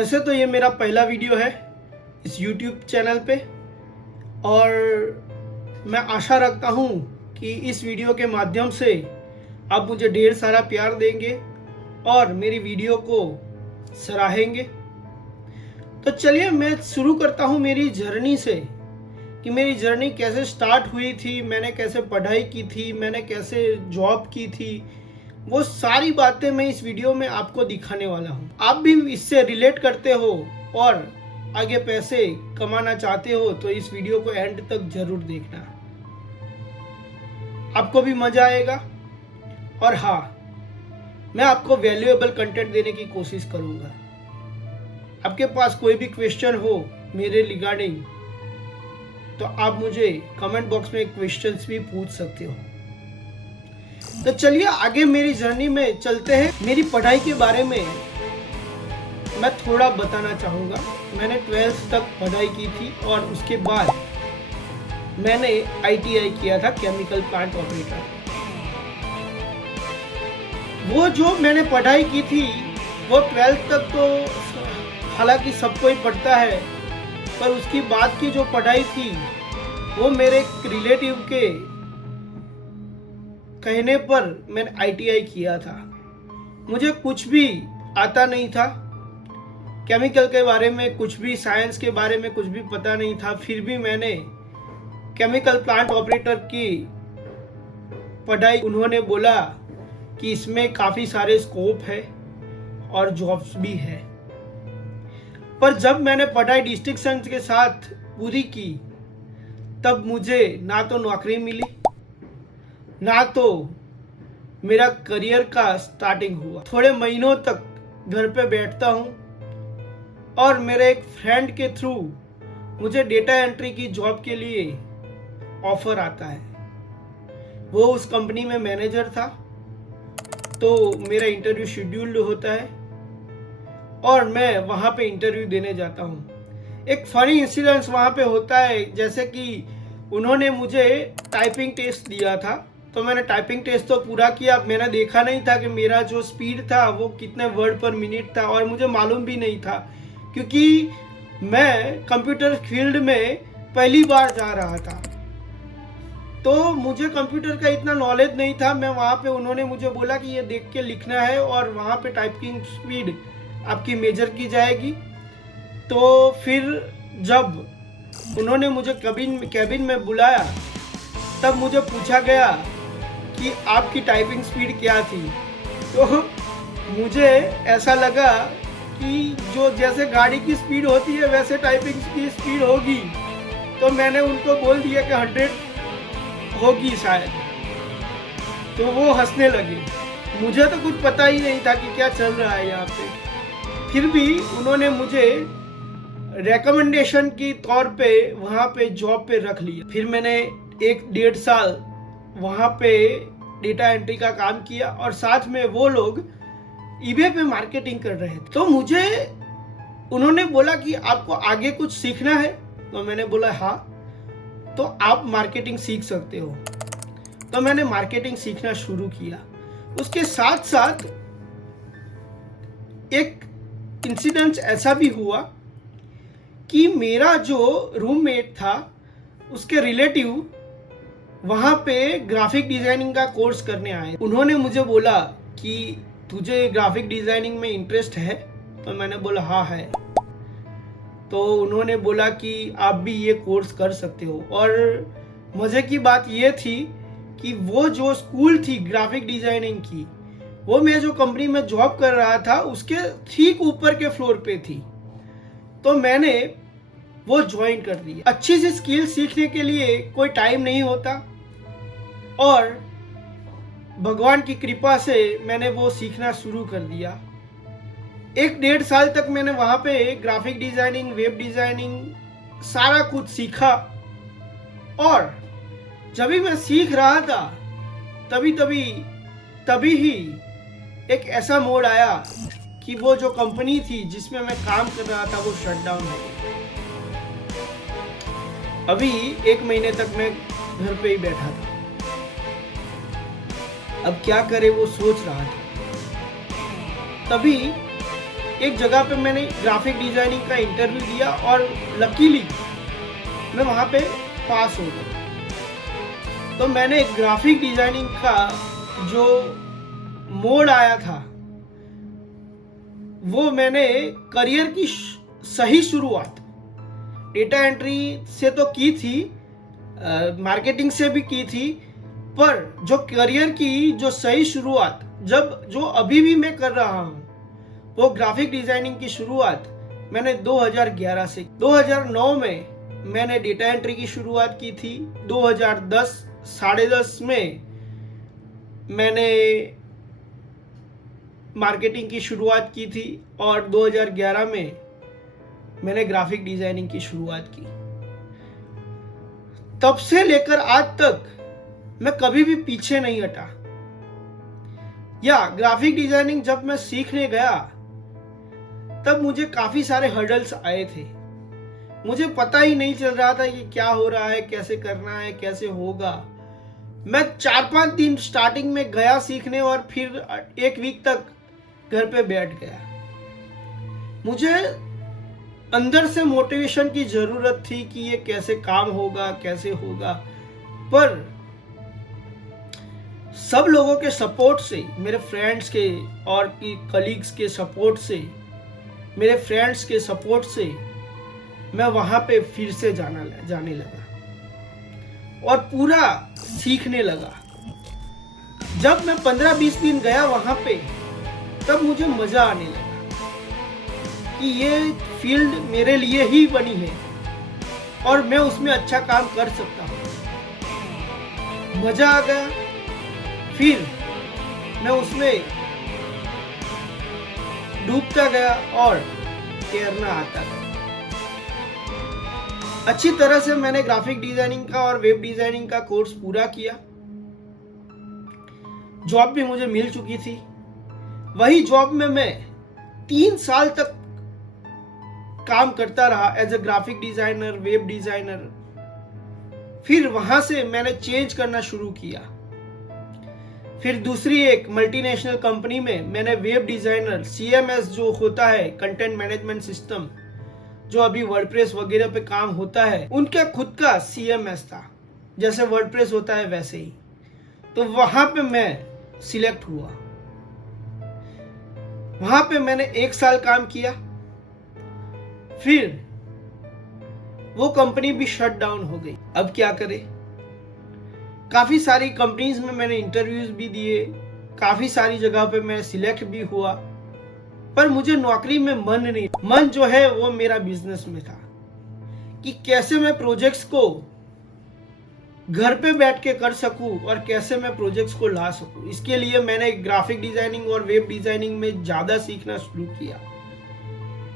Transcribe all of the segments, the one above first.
वैसे तो ये मेरा पहला वीडियो है इस YouTube चैनल पे और मैं आशा रखता हूँ कि इस वीडियो के माध्यम से आप मुझे ढेर सारा प्यार देंगे और मेरी वीडियो को सराहेंगे। तो चलिए मैं शुरू करता हूँ मेरी जर्नी से कि मेरी जर्नी कैसे स्टार्ट हुई थी, मैंने कैसे पढ़ाई की थी, मैंने कैसे जॉब की थी। वो सारी बातें मैं इस वीडियो में आपको दिखाने वाला हूँ। आप भी इससे रिलेट करते हो और आगे पैसे कमाना चाहते हो तो इस वीडियो को एंड तक जरूर देखना, आपको भी मजा आएगा। और हाँ, मैं आपको वैल्यूएबल कंटेंट देने की कोशिश करूंगा। आपके पास कोई भी क्वेश्चन हो मेरे रिगार्डिंग तो आप मुझे कमेंट बॉक्स में क्वेश्चंस भी पूछ सकते हो। तो चलिए आगे मेरी जर्नी में चलते हैं। मेरी पढ़ाई के बारे में मैं थोड़ा बताना चाहूँगा। मैंने 12th तक पढ़ाई की थी और उसके बाद मैंने ITI किया था, केमिकल प्लांट ऑपरेटर। वो जो मैंने पढ़ाई की थी वो 12th तक तो हालांकि सबको ही पढ़ता है, पर उसकी बाद की जो पढ़ाई थी वो मेरे रिलेटिव के कहने पर मैंने ITI किया था। मुझे कुछ भी आता नहीं था, केमिकल के बारे में कुछ भी, साइंस के बारे में कुछ भी पता नहीं था, फिर भी मैंने केमिकल प्लांट ऑपरेटर की पढ़ाई। उन्होंने बोला कि इसमें काफ़ी सारे स्कोप है और जॉब्स भी है। पर जब मैंने पढ़ाई डिस्टिंक्शन के साथ पूरी की तब मुझे ना तो नौकरी मिली ना तो मेरा करियर का स्टार्टिंग हुआ। थोड़े महीनों तक घर पे बैठता हूँ और मेरे एक फ्रेंड के थ्रू मुझे डेटा एंट्री की जॉब के लिए ऑफर आता है। वो उस कंपनी में मैनेजर था, तो मेरा इंटरव्यू शेड्यूल्ड होता है और मैं वहाँ पे इंटरव्यू देने जाता हूँ। एक फनी इंसिडेंस वहाँ पे होता है, जैसे कि उन्होंने मुझे टाइपिंग टेस्ट दिया था, तो मैंने टाइपिंग टेस्ट तो पूरा किया। मैंने देखा नहीं था कि मेरा जो स्पीड था वो कितने वर्ड पर मिनट था, और मुझे मालूम भी नहीं था क्योंकि मैं कंप्यूटर फील्ड में पहली बार जा रहा था, तो मुझे कंप्यूटर का इतना नॉलेज नहीं था। मैं वहाँ पे, उन्होंने मुझे बोला कि ये देख के लिखना है और वहाँ पे टाइपिंग स्पीड आपकी मेजर की जाएगी। तो फिर जब उन्होंने मुझे कैबिन में बुलाया तब मुझे पूछा गया कि आपकी टाइपिंग स्पीड क्या थी। तो मुझे ऐसा लगा कि जो जैसे गाड़ी की स्पीड होती है वैसे टाइपिंग की स्पीड होगी, तो मैंने उनको बोल दिया कि 100 होगी शायद। तो वो हंसने लगे। मुझे तो कुछ पता ही नहीं था कि क्या चल रहा है यहाँ पे। फिर भी उन्होंने मुझे रिकमेंडेशन की तौर पे वहाँ पे जॉब पे रख लिया। फिर मैंने 1-1.5 साल वहाँ पे डेटा एंट्री का काम किया और साथ में वो लोग eBay पे मार्केटिंग कर रहे थे। तो मुझे उन्होंने बोला कि आपको आगे कुछ सीखना है, तो मैंने बोला हाँ, तो आप मार्केटिंग सीख सकते हो। तो मैंने मार्केटिंग सीखना शुरू किया। उसके साथ साथ एक इंसिडेंट ऐसा भी हुआ कि मेरा जो रूममेट था उसके रिलेटिव वहाँ पे ग्राफिक डिजाइनिंग का कोर्स करने आए। उन्होंने मुझे बोला कि तुझे ग्राफिक डिजाइनिंग में इंटरेस्ट है? तो मैंने बोला हाँ है। तो उन्होंने बोला कि आप भी ये कोर्स कर सकते हो। और मज़े की बात ये थी कि वो जो स्कूल थी ग्राफिक डिजाइनिंग की, वो मैं जो कंपनी में जॉब कर रहा था उसके ठीक ऊपर के फ्लोर पे थी। तो मैंने वो ज्वाइन कर दिया। अच्छी सी स्किल सीखने के लिए कोई टाइम नहीं होता और भगवान की कृपा से मैंने वो सीखना शुरू कर दिया। 1-1.5 साल तक मैंने वहाँ पे ग्राफिक डिजाइनिंग, वेब डिजाइनिंग सारा कुछ सीखा। और जब भी मैं सीख रहा था तभी ही एक ऐसा मोड़ आया कि वो जो कंपनी थी जिसमें मैं काम कर रहा था वो शट डाउन हो गई। अभी 1 महीने तक मैं घर पे ही बैठा था। अब क्या करे वो सोच रहा था। तभी एक जगह पे मैंने ग्राफिक डिजाइनिंग का इंटरव्यू दिया और लकीली मैं वहाँ पे पास हो गया। तो मैंने ग्राफिक डिजाइनिंग का जो मोड़ आया था वो मैंने करियर की सही शुरुआत डेटा एंट्री से तो की थी, मार्केटिंग से भी की थी, पर जो करियर की जो सही शुरुआत जो अभी भी मैं कर रहा हूँ वो ग्राफिक डिजाइनिंग की शुरुआत मैंने 2011 से 2009 में मैंने डेटा एंट्री की शुरुआत की थी। 2010 10.5 में मैंने मार्केटिंग की शुरुआत की थी और 2011 में मैंने ग्राफिक डिजाइनिंग की शुरुआत की। तब से लेकर आज तक मैं कभी भी पीछे नहीं हटा। या ग्राफिक डिजाइनिंग जब मैं सीखने गया तब मुझे काफी सारे हर्डल्स आए थे। मुझे पता ही नहीं चल रहा था कि क्या हो रहा है, कैसे करना है, कैसे होगा। मैं 4-5 दिन स्टार्टिंग में गया सीखने और फिर 1 वीक तक घर पे बैठ गया। मुझे अंदर से मोटिवेशन की जरूरत थी कि ये कैसे काम होगा, कैसे होगा, पर सब लोगों के सपोर्ट से, मेरे फ्रेंड्स के और कलीग्स के सपोर्ट से, मेरे फ्रेंड्स के सपोर्ट से मैं वहां पे फिर से जाने लगा और पूरा सीखने लगा। जब मैं 15-20 दिन गया वहां पे तब मुझे मजा आने लगा कि ये फील्ड मेरे लिए ही बनी है और मैं उसमें अच्छा काम कर सकता हूँ। मजा आ गया। फिर मैं उसमें डूबता गया और तैरना आता गया। अच्छी तरह से मैंने ग्राफिक डिजाइनिंग का और वेब डिजाइनिंग का कोर्स पूरा किया। जॉब भी मुझे मिल चुकी थी। वही जॉब में मैं 3 साल तक काम करता रहा as a graphic designer, web designer. फिर वहां से मैंने चेंज करना शुरू किया। फिर दूसरी एक मल्टीनेशनल कंपनी में मैंने वेब डिजाइनर, CMS जो होता है, कंटेंट मैनेजमेंट सिस्टम, जो अभी वर्डप्रेस वगैरह पे काम होता है, उनका खुद का CMS था। जैसे वर्डप्रेस होता है वैसे ही। तो वहां पे मैं सिलेक्ट हुआ। वहां पे मैंने 1 साल काम किया। फिर वो कंपनी भी शट डाउन हो गई। अब क्या करें? काफी सारी कंपनीज में मैंने इंटरव्यूज भी दिए, काफी सारी जगह पे मैं सिलेक्ट भी हुआ, पर मुझे नौकरी में मन जो है वो मेरा बिजनेस में था कि कैसे मैं प्रोजेक्ट्स को घर पे बैठ के कर सकूं और कैसे मैं प्रोजेक्ट्स को ला सकूं। इसके लिए मैंने ग्राफिक डिजाइनिंग और वेब डिजाइनिंग में ज्यादा सीखना शुरू किया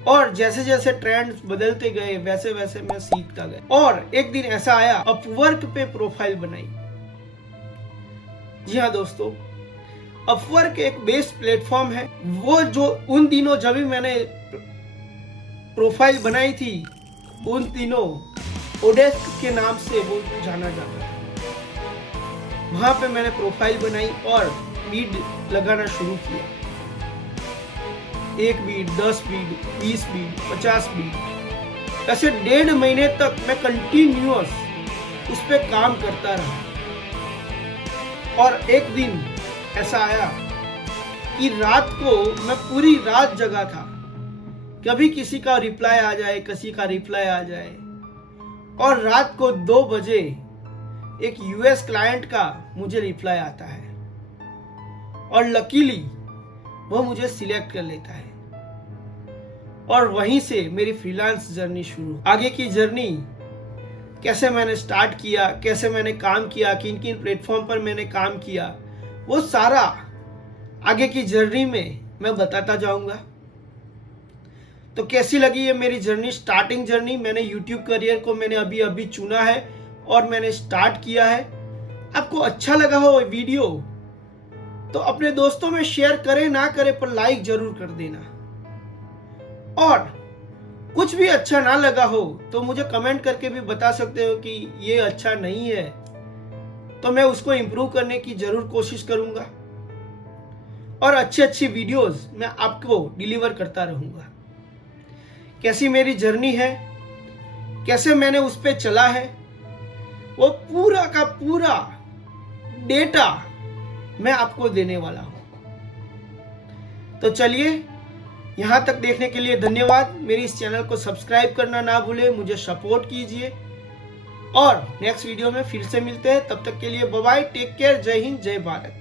और जैसे जैसे ट्रेंड्स बदलते गए वैसे वैसे मैं सीखता गया। और एक दिन ऐसा आया, अपवर्क पे प्रोफाइल बनाई। जी हाँ दोस्तों, अपवर्क एक बेस्ट प्लेटफॉर्म है। वो जो उन दिनों जब भी मैंने प्रोफाइल बनाई थी, उन दिनों ओडेस्क के नाम से वो जाना जाता था। वहां पे मैंने प्रोफाइल बनाई और बीड लगाना शुरू किया। 1 बीड, 10 बीड, 20 बीड, 50 बीड, ऐसे 1.5 महीने तक मैं कंटिन्यूअस उस पे काम करता रहा। और एक दिन ऐसा आया कि रात को मैं पूरी रात जगा था। कभी किसी का रिप्लाई आ जाए, किसी का रिप्लाई आ जाए, और रात को 2 बजे एक US क्लाइंट का मुझे रिप्लाई आता है और लकीली वो मुझे सिलेक्ट कर लेता है। और वहीं से मेरी फ्रीलांस जर्नी शुरू। आगे की जर्नी कैसे मैंने स्टार्ट किया, कैसे मैंने काम किया, किन किन प्लेटफॉर्म पर मैंने काम किया, वो सारा आगे की जर्नी में मैं बताता जाऊंगा। तो कैसी लगी ये मेरी जर्नी, स्टार्टिंग जर्नी? मैंने YouTube करियर को मैंने अभी चुना है और मैंने स्टार्ट किया है। आपको अच्छा लगा हो वीडियो तो अपने दोस्तों में शेयर करें ना करें, पर लाइक जरूर कर देना। और कुछ भी अच्छा ना लगा हो तो मुझे कमेंट करके भी बता सकते हो कि ये अच्छा नहीं है, तो मैं उसको इम्प्रूव करने की जरूर कोशिश करूंगा। और अच्छी अच्छी वीडियोस मैं आपको डिलीवर करता रहूँगा। कैसी मेरी जर्नी है, कैसे मैंने उस पर चला है, वो पूरा का पूरा डेटा मैं आपको देने वाला हूँ। तो चलिए, यहाँ तक देखने के लिए धन्यवाद। मेरी इस चैनल को सब्सक्राइब करना ना भूले, मुझे सपोर्ट कीजिए और नेक्स्ट वीडियो में फिर से मिलते हैं। तब तक के लिए बाय बाय, टेक केयर, जय हिंद, जय भारत।